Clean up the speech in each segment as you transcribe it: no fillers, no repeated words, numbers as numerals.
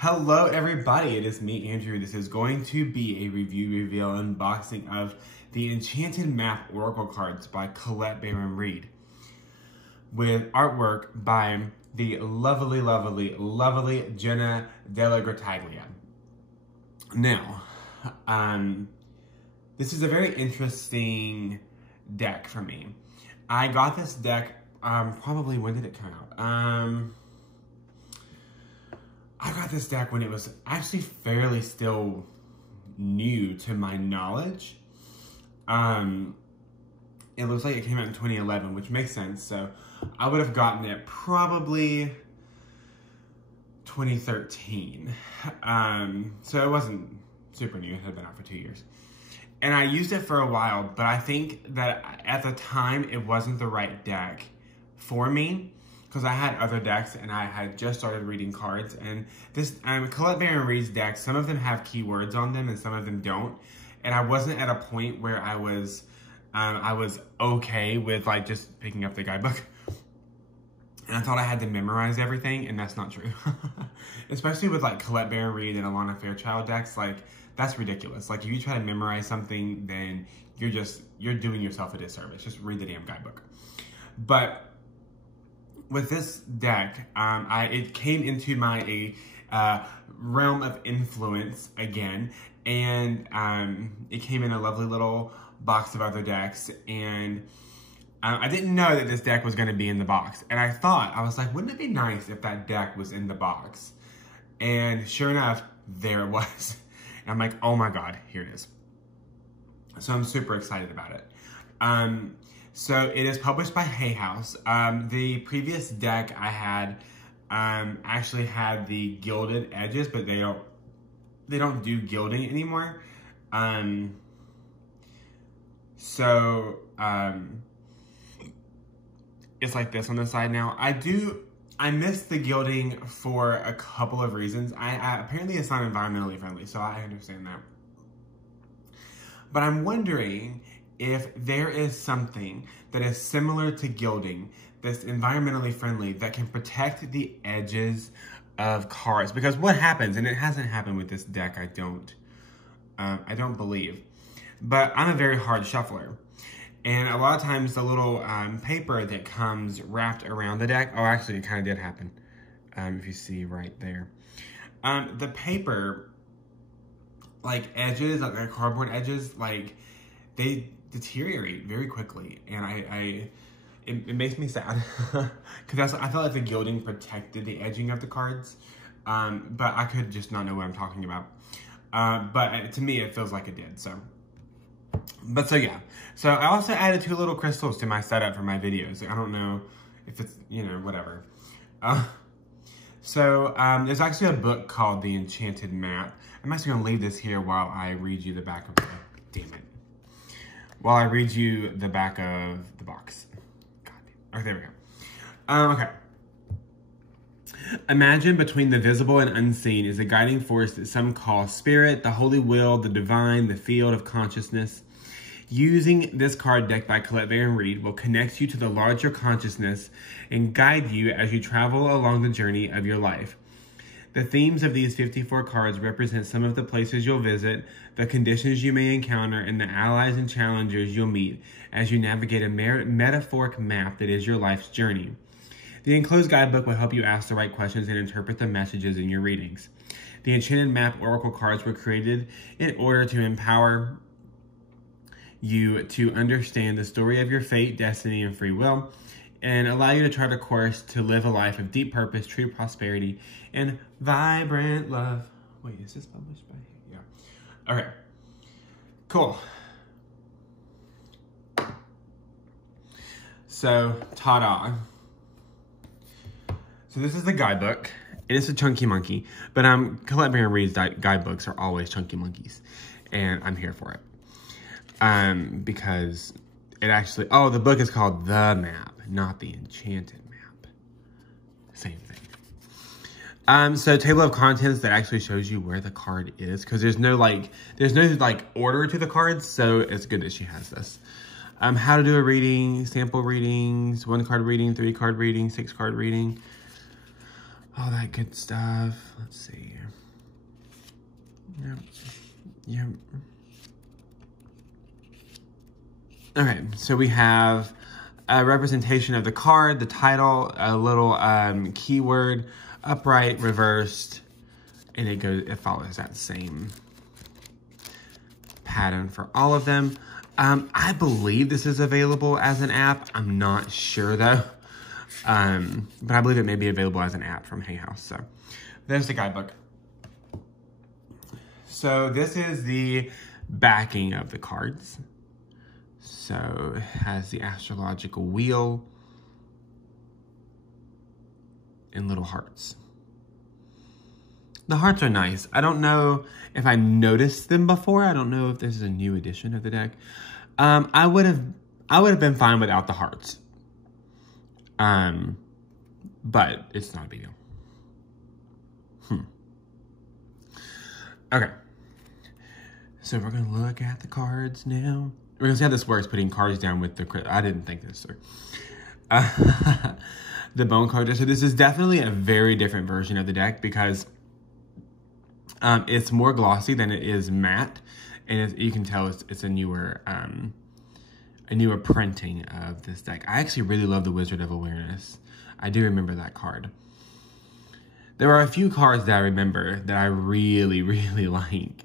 Hello everybody, it is me, Andrew. This is going to be a review, reveal, unboxing of the Enchanted Map Oracle cards by Colette Baron Reid with artwork by the lovely, lovely, lovely Jenna Della Grataglia. Now, this is a very interesting deck for me. I got this deck, probably, when did it come out? I got this deck when it was actually fairly still new to my knowledge. It looks like it came out in 2011, which makes sense. So I would have gotten it probably 2013. So it wasn't super new. It had been out for 2 years. And I used it for a while, but I think that at the time it wasn't the right deck for me, because I had other decks and I had just started reading cards. And this Colette Baron Reid's deck, some of them have keywords on them and some of them don't. And I wasn't at a point where I was okay with like just picking up the guidebook. And I thought I had to memorize everything, and that's not true. Especially with like Colette Baron Reid and Alana Fairchild decks, like that's ridiculous. Like if you try to memorize something, then you're doing yourself a disservice. Just read the damn guidebook. But with this deck, it came into my realm of influence again, and it came in a lovely little box of other decks, and I didn't know that this deck was going to be in the box, and I was like, wouldn't it be nice if that deck was in the box? And sure enough, there it was. And I'm like, oh my god, here it is. So I'm super excited about it. So it is published by Hay House. The previous deck I had actually had the gilded edges, but they don't do gilding anymore. It's like this on the side now. I missed the gilding for a couple of reasons. Apparently it's not environmentally friendly, so I understand that. But I'm wondering if there is something that is similar to gilding that's environmentally friendly that can protect the edges of cards. Because what happens, and it hasn't happened with this deck, I don't believe, but I'm a very hard shuffler. And a lot of times the little paper that comes wrapped around the deck, oh actually it kind of did happen, if you see right there. The paper, like edges, like the cardboard edges, like they deteriorate very quickly, and it makes me sad because I felt like the gilding protected the edging of the cards, but I could just not know what I'm talking about. But to me, it feels like it did. So yeah. So I also added 2 little crystals to my setup for my videos. I don't know if it's, whatever. There's actually a book called The Enchanted Map. I'm actually gonna leave this here while I read you the back of the, damn it. While I read you the back of the box. God damn. Okay, there we go. Okay. Imagine between the visible and unseen is a guiding force that some call spirit, the holy will, the divine, the field of consciousness. Using this card deck by Colette Baron Reid will connect you to the larger consciousness and guide you as you travel along the journey of your life. The themes of these 54 cards represent some of the places you'll visit, the conditions you may encounter, and the allies and challengers you'll meet as you navigate a metaphoric map that is your life's journey. The enclosed guidebook will help you ask the right questions and interpret the messages in your readings. The Enchanted Map Oracle cards were created in order to empower you to understand the story of your fate, destiny, and free will, and allow you to chart a course to live a life of deep purpose, true prosperity, and vibrant love. Wait, is this published by? Yeah. Okay. Cool. So, ta-da. So this is the guidebook. It is a chunky monkey, but Colette Baron Reid's guidebooks are always chunky monkeys, and I'm here for it. Because it actually, the book is called The Map, not The Enchanted Map. Same thing. So table of contents that actually shows you where the card is, because there's no order to the cards, so it's good that she has this. How to do a reading, sample readings, 1-card reading, 3-card reading, 6-card reading, all that good stuff. Let's see here. Yep. Yep. Okay, so we have a representation of the card, the title, a little keyword, upright, reversed, and it follows that same pattern for all of them. I believe this is available as an app. I'm not sure though. But I believe it may be available as an app from Hay House. So there's the guidebook. So this is the backing of the cards. So it has the astrological wheel and little hearts. The hearts are nice. I don't know if I noticed them before. I don't know if this is a new edition of the deck. I would have been fine without the hearts. But it's not a big deal. Okay. So we're gonna look at the cards now. We're gonna see how this works, putting cards down with the, I didn't think this through. The bone card. So this is definitely a very different version of the deck because it's more glossy than it is matte. And you can tell it's a newer printing of this deck. I actually really love the Wizard of Awareness. I do remember that card. There are a few cards that I remember that I really, really like.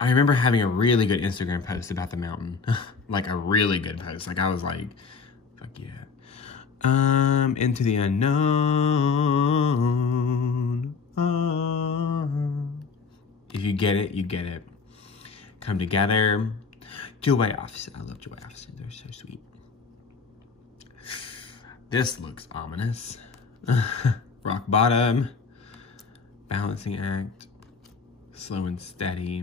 I remember having a really good Instagram post about the mountain. Like a really good post. Like I was like, fuck yeah. Into the unknown. If you get it, you get it. Come together. Joy offs. I love joy offs. They're so sweet. This looks ominous. Rock bottom. Balancing act. Slow and steady.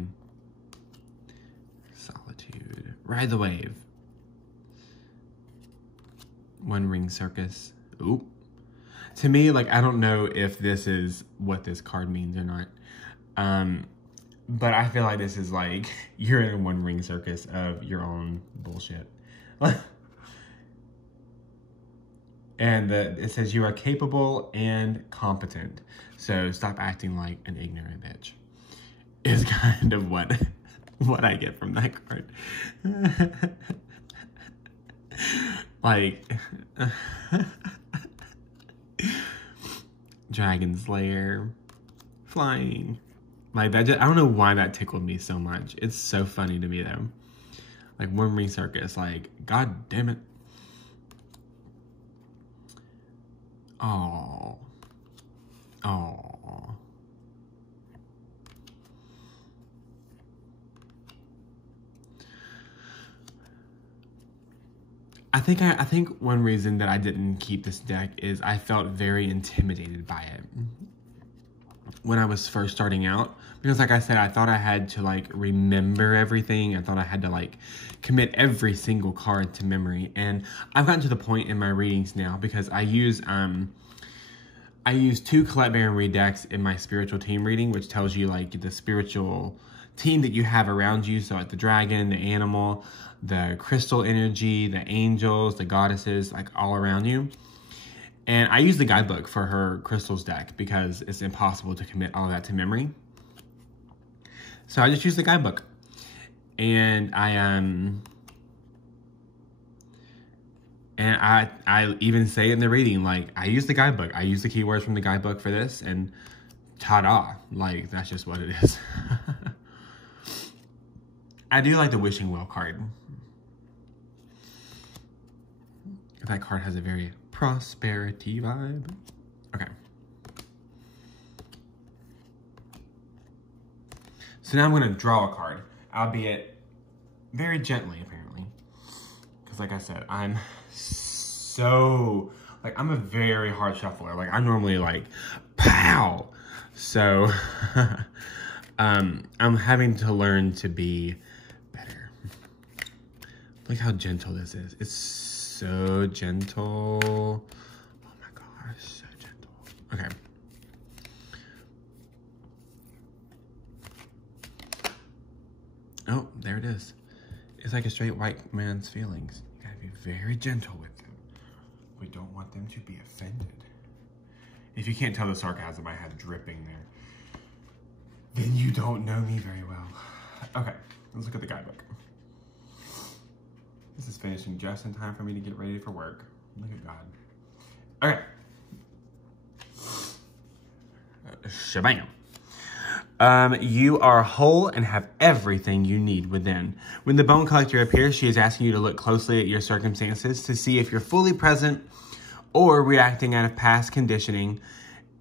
Solitude. Ride the wave. One ring circus. Ooh. To me, like, I don't know if this is what this card means or not. But I feel like this is like, you're in a one ring circus of your own bullshit. And it says you are capable and competent. So stop acting like an ignorant bitch. Is kind of what I get from that card. Like, Dragon Slayer, flying. Like that, I don't know why that tickled me so much. It's so funny to me though. Like One Ring Circus, like, god damn it. Oh. Oh. I think one reason that I didn't keep this deck is I felt very intimidated by it when I was first starting out. Because like I said, I thought I had to like remember everything. I thought I had to like commit every single card to memory. And I've gotten to the point in my readings now because I use 2 Collect, Bear, and Read decks in my spiritual team reading, which tells you like the spiritual team that you have around you. So like the dragon, the animal, the crystal energy, the angels, the goddesses, like all around you. And I use the guidebook for her crystals deck because it's impossible to commit all of that to memory. So I just use the guidebook. And I even say in the reading, like, I use the guidebook. I use the keywords from the guidebook for this, and ta-da. Like, that's just what it is. I do like the Wishing Well card. That card has a very prosperity vibe. Okay. So now I'm going to draw a card, albeit very gently, apparently. Because like I said, I'm so, like, I'm a very hard shuffler. Like, I'm normally like, pow! So, I'm having to learn to be better. Look how gentle this is. It's so gentle. Oh my gosh, so gentle. Okay. Oh, there it is. It's like a straight white man's feelings. You gotta be very gentle with them. We don't want them to be offended. If you can't tell the sarcasm, I have dripping there. then you don't know me very well. Okay, let's look at the guidebook. This is finishing just in time for me to get ready for work. Look at God. Okay. Shabam. You are whole and have everything you need within. When the bone collector appears, she is asking you to look closely at your circumstances to see if you're fully present or reacting out of past conditioning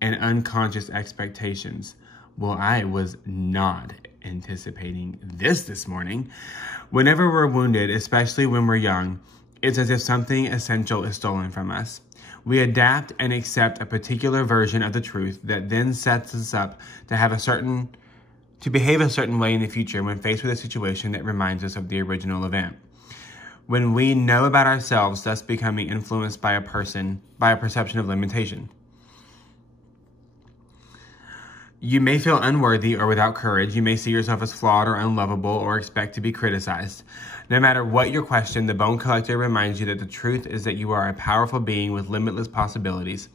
and unconscious expectations. Well, I was not anticipating this morning. Whenever we're wounded, especially when we're young, it's as if something essential is stolen from us. We adapt and accept a particular version of the truth that then sets us up to behave a certain way in the future when faced with a situation that reminds us of the original event. When we know about ourselves, thus becoming influenced by a perception of limitation. You may feel unworthy or without courage. You may see yourself as flawed or unlovable or expect to be criticized. No matter what your question, the bone collector reminds you that the truth is that you are a powerful being with limitless possibilities.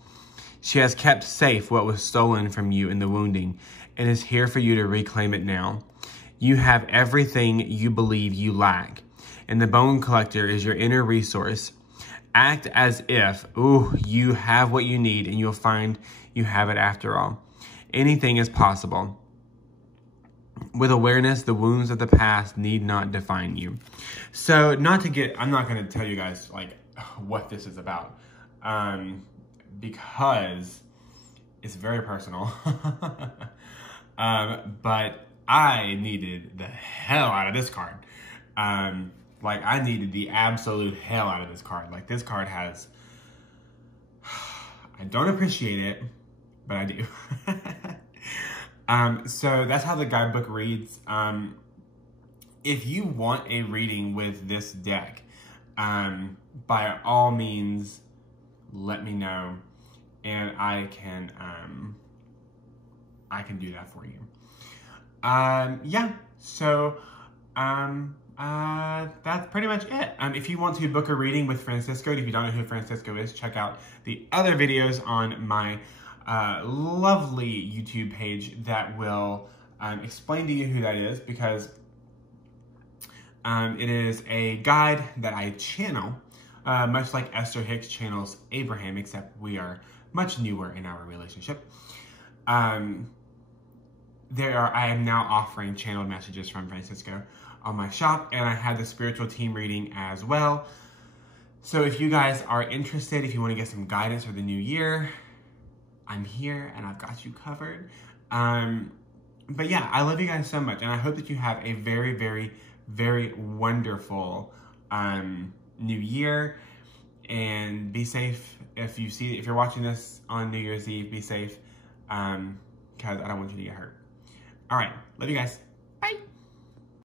She has kept safe what was stolen from you in the wounding and is here for you to reclaim it now. You have everything you believe you lack, and the bone collector is your inner resource. Act as if, you have what you need, and you'll find you have it after all. Anything is possible. With awareness, the wounds of the past need not define you. So I'm not going to tell you guys like what this is about, because it's very personal. But I needed the hell out of this card. Like I needed the absolute hell out of this card. Like this card has, I don't appreciate it, but I do. So that's how the guidebook reads. If you want a reading with this deck, by all means, let me know, and I can do that for you. Yeah. So, that's pretty much it. If you want to book a reading with Francisco, if you don't know who Francisco is, check out the other videos on my lovely YouTube page that will explain to you who that is, because it is a guide that I channel, much like Esther Hicks channels Abraham, except we are much newer in our relationship. I am now offering channeled messages from Francisco on my shop, and I had the spiritual team reading as well. So if you guys are interested, if you want to get some guidance for the new year, I'm here and I've got you covered. But yeah, I love you guys so much, and I hope that you have a very, very, very wonderful new year, and be safe. If you're watching this on New Year's Eve, be safe, because I don't want you to get hurt. All right, love you guys. Bye.